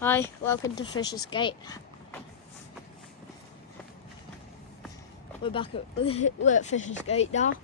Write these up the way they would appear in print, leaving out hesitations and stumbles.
Hi, welcome to Fishersgate. We're at Fishersgate now,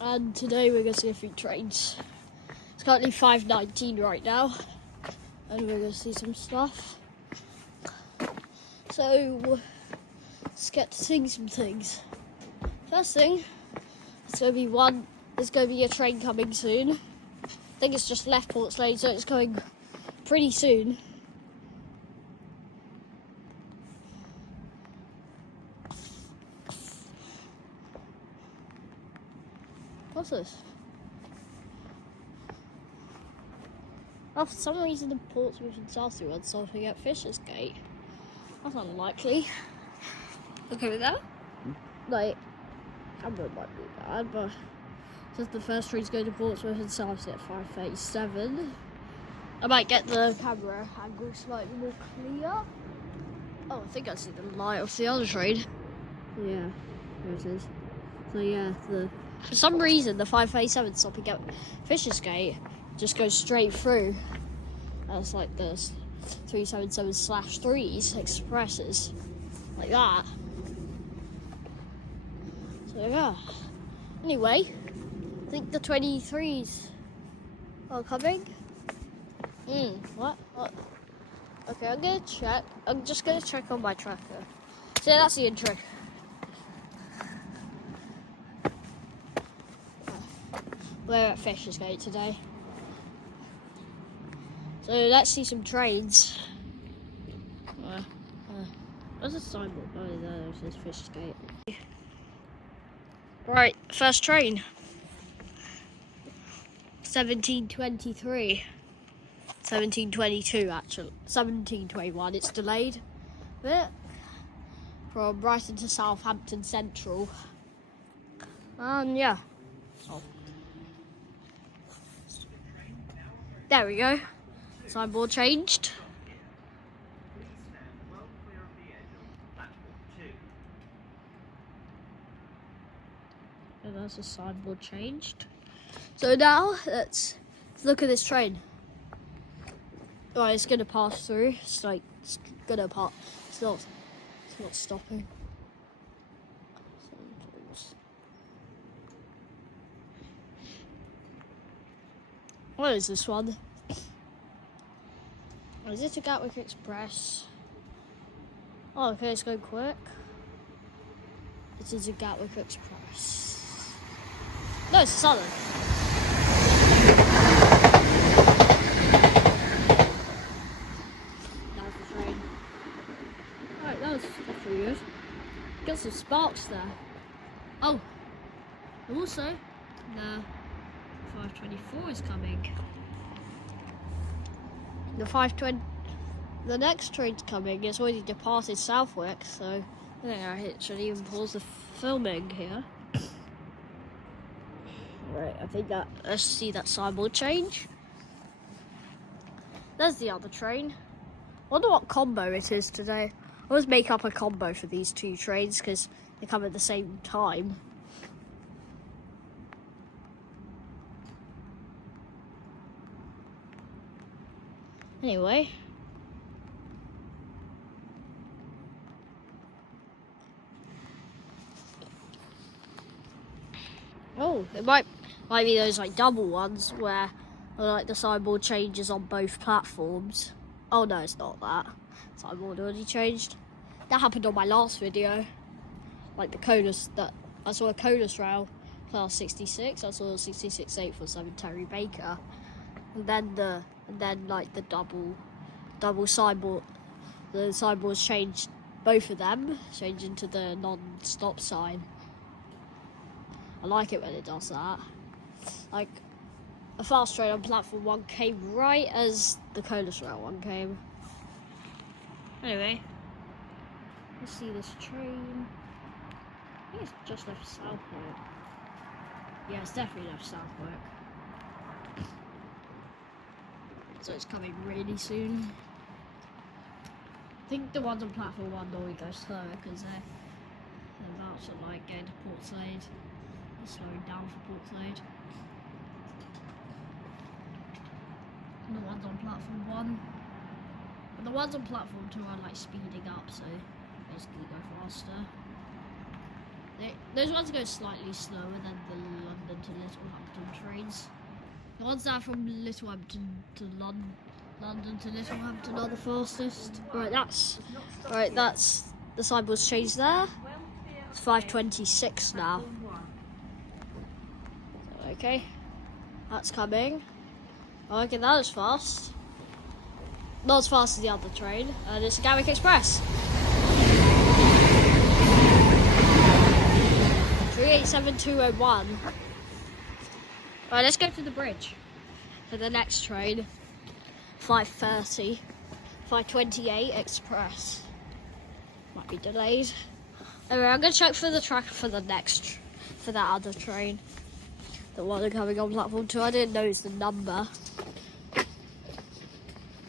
and today we're going to see a few trains. It's currently 5:19 right now, and we're going to see some stuff. So let's get to seeing some things. First thing, there's going to be a train coming soon. I think it's just left Portslade, so it's coming pretty soon. What's this? Oh, for some reason the Portsmouth and Southwick want something at Fishersgate. That's unlikely. Okay with that? Like, camera might be bad, but since the first train's going to Portsmouth and Southwick at 5:37, I might get the camera angle slightly more clear. Oh, I think I see the light of the other train. Yeah, there it is. So yeah, for some reason the 5:37 stopping at Fishersgate just goes straight through. That's like the 377/3s expresses, like that. So yeah. Anyway, I think the 23s are coming. What? Okay, I'm gonna check. I'm just gonna check on my tracker. So yeah, that's the intro. We're at Fishersgate today. So let's see some trains. Where's the signboard? Oh, there it says Fishersgate. Right, first train. 17:23. 17:22 actually. 17:21. It's delayed a bit. From Brighton to Southampton Central. And yeah. Oh. There we go. Signboard changed. And that's the signboard changed. So now let's look at this train. Right, it's gonna pass through. It's gonna pass. It's not stopping. What is this one? Is it a Gatwick Express? Oh, okay, it's going quick. It is a Gatwick Express. No, it's a Southern. That was the train. Alright, that's pretty good. Got some sparks there. Oh, also, the 5:24 is coming. The next train's coming. It's already departed Southwick, so I think I should even pause the filming here. Right, I think that, let's see that signboard change. There's the other train. Wonder what combo it is today. I always make up a combo for these two trains because they come at the same time. Anyway. Oh, it might be those like double ones where like the signboard changes on both platforms. Oh no, it's not that. Signboard already changed. That happened on my last video. Like the Colas, that I saw a Colas rail class 66. I saw a 66.8 for 7 Terry Baker, and then like the double signboard. The signboards changed, both of them changed into the non-stop sign. I like it when it does that. Like, a fast train on platform 1 came right as the Colas rail one came. Anyway, let's see this train. I think it's just left Southwick. Yeah, it's definitely left Southwick. So it's coming really soon. I think the ones on platform 1 normally go slower because they're about to like get to Portslade. Slowing down for Portslade. And the ones on platform 1 the ones on platform 2 are like speeding up, so basically go faster. Those ones go slightly slower than the London to Littlehampton trains. The ones that are from Littlehampton to London to Littlehampton are the fastest. Right, that's the signboard's changed there. It's 5:26 now. Okay, that's coming. Okay, that was fast. Not as fast as the other train, and it's a Gatwick Express. 387201. Right, let's go to the bridge for the next train. 5:30, 5:28 Express. Might be delayed. Anyway, I'm gonna check for the track for the next, for that other train. The one coming on platform 2. I didn't know it's the number.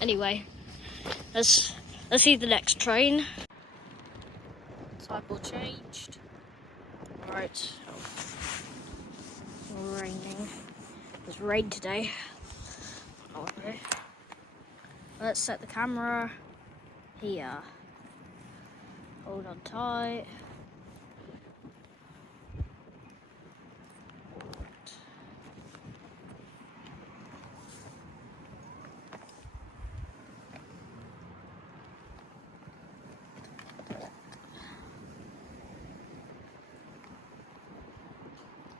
Anyway, let's see the next train. Signboard changed. Right. Raining. It's rain today. Okay. Let's set the camera here. Hold on tight.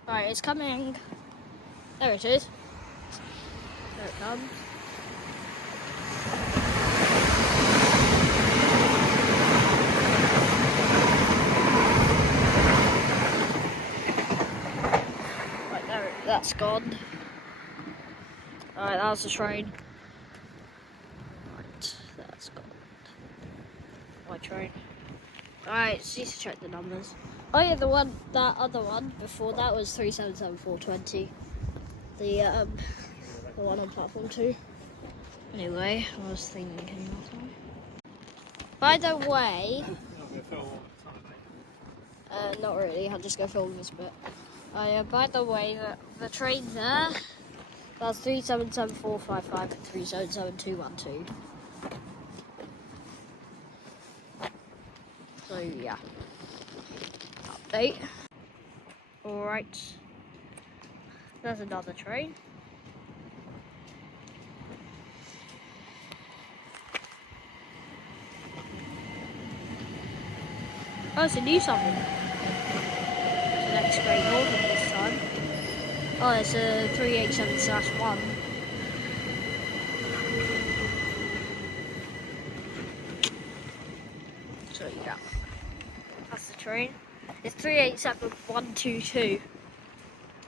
Right, it's coming. There it is. There it comes. Right, there, that's gone. Alright, that was the train. Right, that's gone. My train. Alright, just need to check the numbers. Oh yeah, that other one before that was 377420. The one on platform 2. Anyway, I was thinking last time. By the way, not really. I'll just go film this bit. By the way, the train there, that's 377455 and 377212. So yeah. Update. Alright. There's another train. Oh, it's a new something. It's the next Great Northern this time. Oh, it's a 387/1. So yeah. That's the train. It's 387122.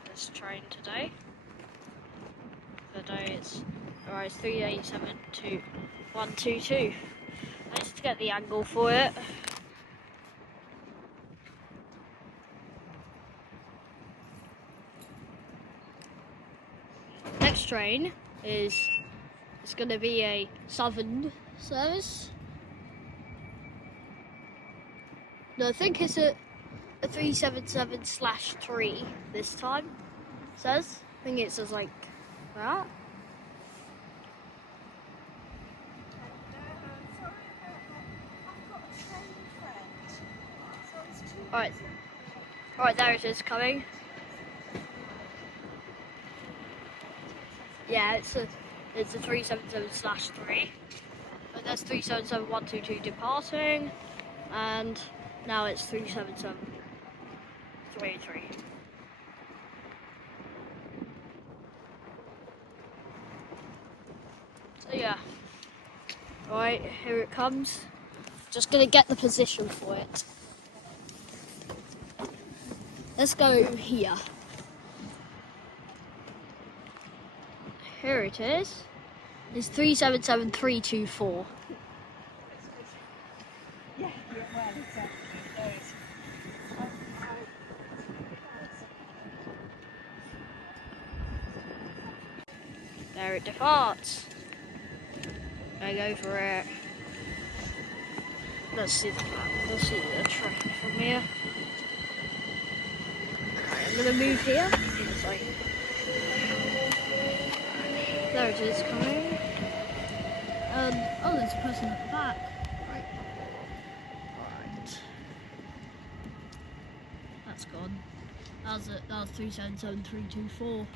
This train today. Today it's 387222. I need to get the angle for it. Next train is it's going to be a Southern service. No, I think it's a 377/3 this time. Says. I think it says like that. Alright, there it is coming. Yeah, it's a 377/3. But there's 377122 departing, and now it's 37723. So yeah. Alright, here it comes. Just gonna get the position for it. Let's go here. Here it is. It's 377324. Yeah, well, exactly. There it departs. I go for it. Let's see the train from here. Right, I'm gonna move here. There it is coming. Oh, there's a person at the back. Right. Alright. That's gone. That was 377324.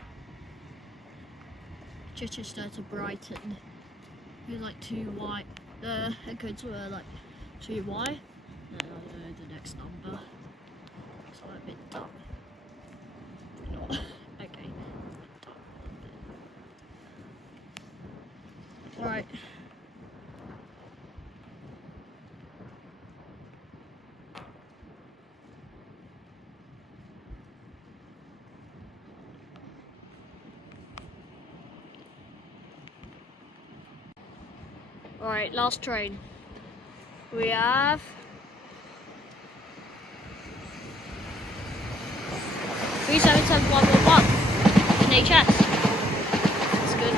Chichester to Brighton. It was like 2Y. The headcodes were like 2Y. And I don't know the next number. It's like a bit dumb. Not. Okay. Right. Alright, last train. We have 377111 in HS. That's good.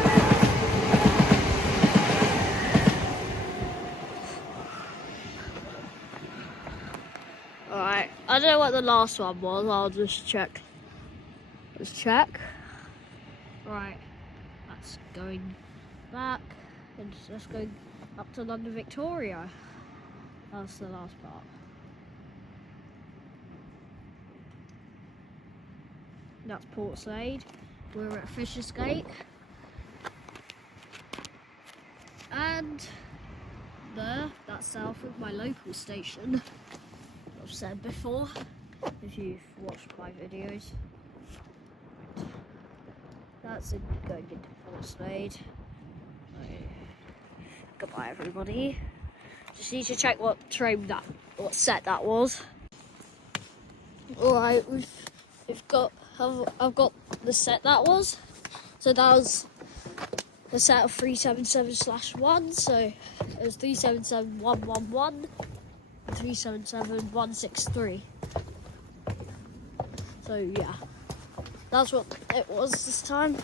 Alright, I don't know what the last one was, I'll just check. Let's check. Right, that's going back. And that's going up to London Victoria. That's the last part. That's Portslade. We're at Fishersgate. And there, that's Southwick, my local station. I've said before, if you've watched my videos. Right. That's it, going into Portslade. Goodbye, everybody. Just need to check what set that was. Alright, I've got the set that was. So that was the set of 377/1. So it was 377111 and 377163. So yeah, that's what it was this time.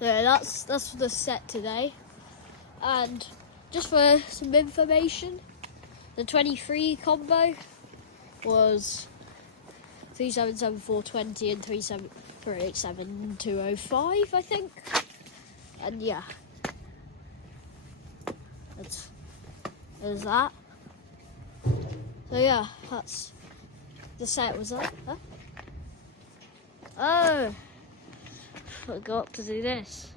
Yeah, that's the set today. And just for some information, the 23 combo was 377420 and 3873205, I think. And yeah, there's that. So yeah, that's the set. Was that? Huh? Oh. Forgot to do this.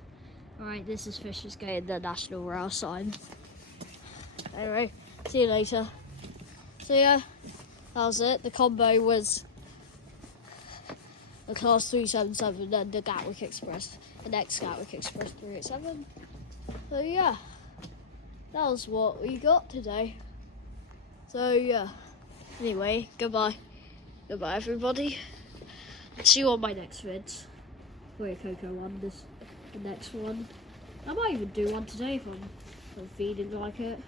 Alright, this is Fishersgate and the National Rail sign. Anyway, see you later. So yeah, that was it. The combo was the Class 377 and the Gatwick Express, the next Gatwick Express 387. So yeah, that was what we got today. So yeah, anyway, goodbye. Goodbye everybody. See you on my next vids. Wait, Coco one, the next one. I might even do one today if I'm feeling like it.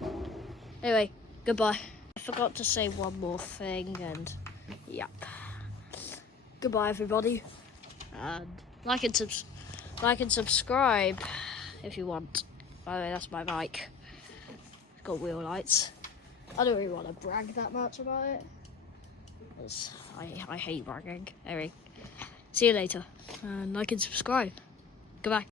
Anyway, goodbye. I forgot to say one more thing, and yep. Goodbye, everybody, and like and subscribe if you want. By the way, that's my bike. It's got wheel lights. I don't really want to brag that much about it, because I hate bragging. Anyway. See you later, and like and subscribe. Goodbye.